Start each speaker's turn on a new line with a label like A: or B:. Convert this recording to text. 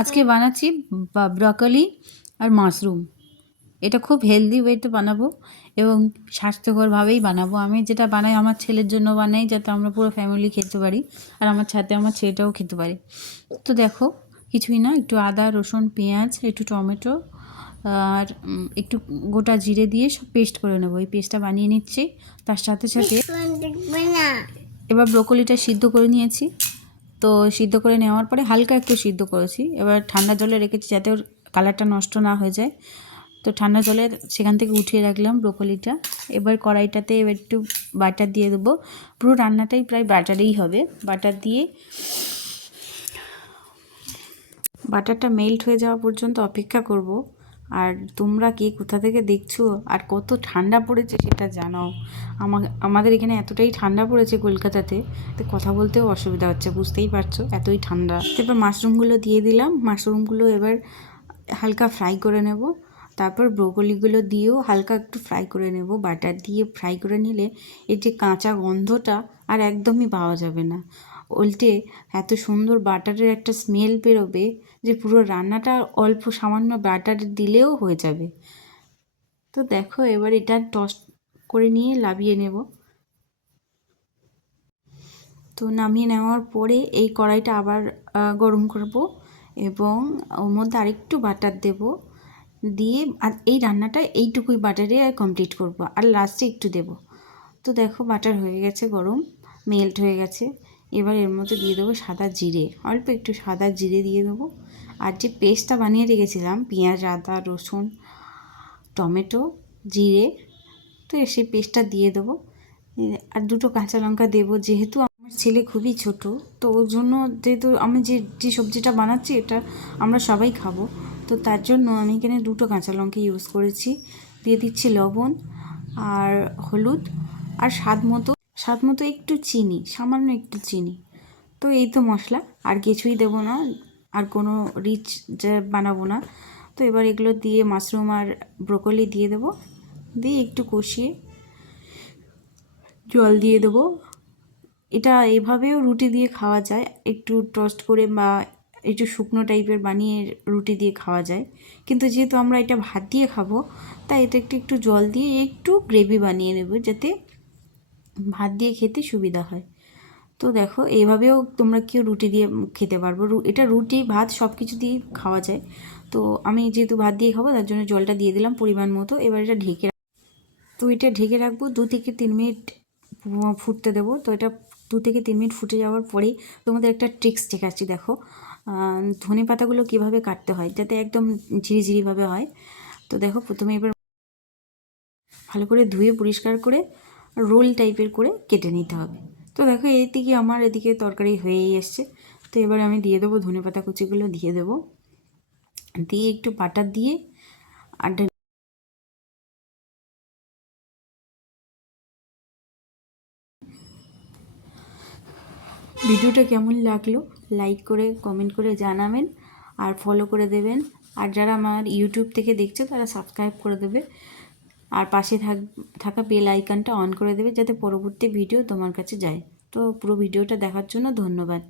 A: আজকে বানাচ্ছি ব্রকলি আর মাশরুম এটা খুব হেলদি ওয়েতে বানাবো এবং স্বাস্থ্যকরভাবেই বানাবো। আমি যেটা বানাই আমার ছেলের জন্য বানাই যাতে আমরা পুরো ফ্যামিলি খেতে পারি আর আমার সাথে আমার ছেলেটাও খেতে পারে। তো দেখো কিছুই না একটু আদা রসুন পেঁয়াজ একটু টমেটো আর একটু গোটা জিরে দিয়ে সব পেস্ট করে নেব। এই পেস্টটা বানিয়ে নিচ্ছি। তার সাথে সাথে এবার ব্রোকলিটা সিদ্ধ করে নিয়েছি। তো সিদ্ধ করে নেওয়ার পরে হালকা একটু সিদ্ধ করেছি। এবার ঠান্ডা জলে রেখেছি যাতে ওর কালারটা নষ্ট না হয়ে যায়। তো ঠান্ডা জলে সেখান থেকে উঠিয়ে রাখলাম ব্রোকলিটা। এবার কড়াইটাতে এবার একটু বাটার দিয়ে দেবো। পুরো রান্নাটাই প্রায় বাটারেই হবে। বাটার দিয়ে বাটারটা মেল্ট হয়ে যাওয়া পর্যন্ত অপেক্ষা করব। আর তোমরা কে কোথা থেকে দেখছ? আর কত ঠান্ডা পড়েছে সেটা জানাও। আমা- আমাদের এখানে এতটাই ঠান্ডা পড়েছে কলকাতাতে, তো কথা বলতেও অসুবিধা হচ্ছে, বুঝতেই পারছ? এতই ঠান্ডা। এবার মাশরুমগুলো দিয়ে দিলাম। মাশরুমগুলো এবার হালকা ফ্রাই করে নেব। তারপর ব্রোকলিগুলো দিয়েও হালকা একটু ফ্রাই করে নেব। বাটার দিয়ে ফ্রাই করে নিলে এই যে কাঁচা গন্ধটা আর একদমই পাওয়া যাবে না। উল্টে এত সুন্দর বাটারের একটা স্মেল বেরোবে যে পুরো রান্নাটা অল্প সামান্য বাটার দিলেও হয়ে যাবে। তো দেখো এবার এটা টস করে নিয়ে লাভিয়ে নেব। তো নামিয়ে নেওয়ার পরে এই কড়াইটা আবার গরম করব এবং ওর মধ্যে আরেকটু বাটার দেব দিয়ে আর এই রান্নাটা এইটুকুই বাটারে কমপ্লিট করব আর লাস্টে একটু দেব। তো দেখো বাটার হয়ে গেছে গরম মেল্ট হয়ে গেছে। এবার এর মধ্যে দিয়ে দেবো সাদা জিরে। অল্প একটু সাদা জিরে দিয়ে দেবো। আর যে পেস্টটা বানিয়ে রেখেছিলাম, পেঁয়াজ, আদা, রসুন, টমেটো, জিরে, তো সেই পেস্টটা দিয়ে দেবো। আর দুটো কাঁচা লঙ্কা দেবো, যেহেতু আমার ছেলে খুবই ছোট, তো ওর জন্য যেহেতু আমি যে যে সবজিটা বানাচ্ছি, এটা আমরা সবাই খাব। তো তার জন্য আমি এখানে দুটো কাঁচা লঙ্কা ইউজ করেছি। দিয়ে দিচ্ছি লবণ আর হলুদ। আর স্বাদ মতো স্বাদ মতো একটু চিনি, সামান্য একটু চিনি। তো এই তো মশলা, আর কিছুই দেবো না, আর কোনো রিচ বানাবো না। তো এবার এগুলো দিয়ে মাশরুম আর ব্রোকলি দিয়ে দেবো। দিয়ে একটু কষিয়ে জল দিয়ে দেবো। এটা এভাবেও রুটি দিয়ে খাওয়া যায়। একটু টস্ট করে বা একটু শুকনো টাইপের বানিয়ে রুটি দিয়ে খাওয়া যায়। কিন্তু যেহেতু আমরা এটা ভাত দিয়ে খাব, তাই এটা একটু একটু জল দিয়ে একটু গ্রেভি বানিয়ে নেব, যাতে ভাত দিয়ে খেতে সুবিধা হয়। তো দেখো এইভাবেও তোমরা কেউ রুটি দিয়ে খেতে পারব। এটা রুটি, ভাত সব কিছু দিয়ে খাওয়া যায়। তো আমি যেহেতু ভাত দিয়ে খাব, তার জন্য জলটা দিয়ে দিলাম পরিমাণ মতো। এবার এটা ঢেকে তো এটা ঢেকে রাখব, দু থেকে তিন মিনিট ফুটতে দেবো। তো এটা দু থেকে তিন মিনিট ফুটে যাওয়ার পরেই তোমাদের একটা ট্রিক্স শেখাচ্ছি, দেখো। ধনে পাতাগুলো কীভাবে কাটতে হয়, যাতে একদম ঝিরিঝিরিভাবে হয়। তো দেখো, প্রথমে এবার ভালো করে ধুয়ে পরিষ্কার করে রোল টাইপের করে কেটে নিতে হবে। তো দেখো, এদিকে আমার এদিকে তরকারি হয়েই এসছে। তো এবার আমি দিয়ে দেবো ধনে পাতা কুচিগুলো, দিয়ে দেবো। দিয়ে একটু বাটার দিয়ে আর ভিডিওটা কেমন লাগল? লাইক করে, কমেন্ট করে জানাবেন আর ফলো করে দেবেন। আর যারা আমার ইউটিউব থেকে দেখছে, তারা সাবস্ক্রাইব করে দেবে। আর পাশে থাক, থাকা বেল আইকনটা অন করে দেবে যাতে পরবর্তী ভিডিও তোমার কাছে যায়। তো পুরো ভিডিওটা দেখার জন্য ধন্যবাদ।